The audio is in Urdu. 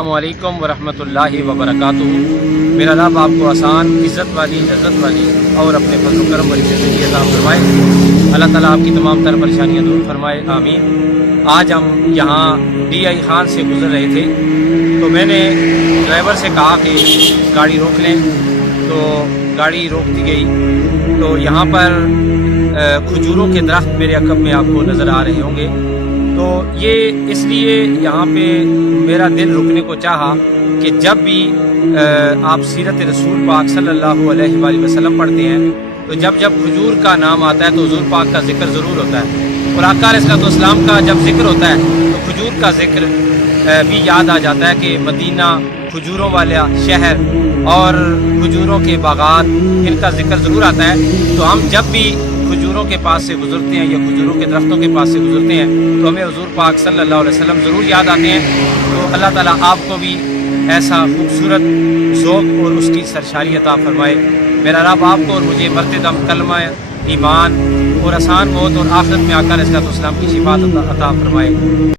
السلام علیکم ورحمۃ اللہ وبرکاتہ۔ میرا رب آپ کو آسان، عزت والی، لذت والی اور اپنے فضل و کرم والی زندگی عطا فرمائے۔ اللہ تعالیٰ آپ کی تمام تر پریشانیاں دور فرمائے، آمین۔ آج ہم یہاں DI خان سے گزر رہے تھے تو میں نے ڈرائیور سے کہا کہ گاڑی روک لیں، تو گاڑی روک دی گئی۔ تو یہاں پر کھجوروں کے درخت میرے عقب میں آپ کو نظر آ رہے ہوں گے۔ تو یہ اس لیے یہاں پہ میرا دل رکنے کو چاہا کہ جب بھی آپ سیرت رسول پاک صلی اللہ علیہ وآلہ وسلم پڑھتے ہیں تو جب کھجور کا نام آتا ہے تو حضور پاک کا ذکر ضرور ہوتا ہے، اور آقا علیہ السلام کا جب ذکر ہوتا ہے تو کھجور کا ذکر بھی یاد آ جاتا ہے کہ مدینہ کھجوروں والا شہر اور کھجوروں کے باغات، ان کا ذکر ضرور آتا ہے۔ تو ہم جب بھی کھجوروں کے پاس سے گزرتے ہیں یا کھجوروں کے درختوں کے پاس سے گزرتے ہیں تو ہمیں حضور پاک صلی اللہ علیہ وسلم ضرور یاد آتے ہیں۔ تو اللہ تعالیٰ آپ کو بھی ایسا خوبصورت ذوق اور اس کی سرشاری عطا فرمائے۔ میرا رب آپ کو اور مجھے مرتے دم کلمہ ایمان اور آسان موت اور آخرت میں آقا علیہ السلام کی شفاعت عطا فرمائے۔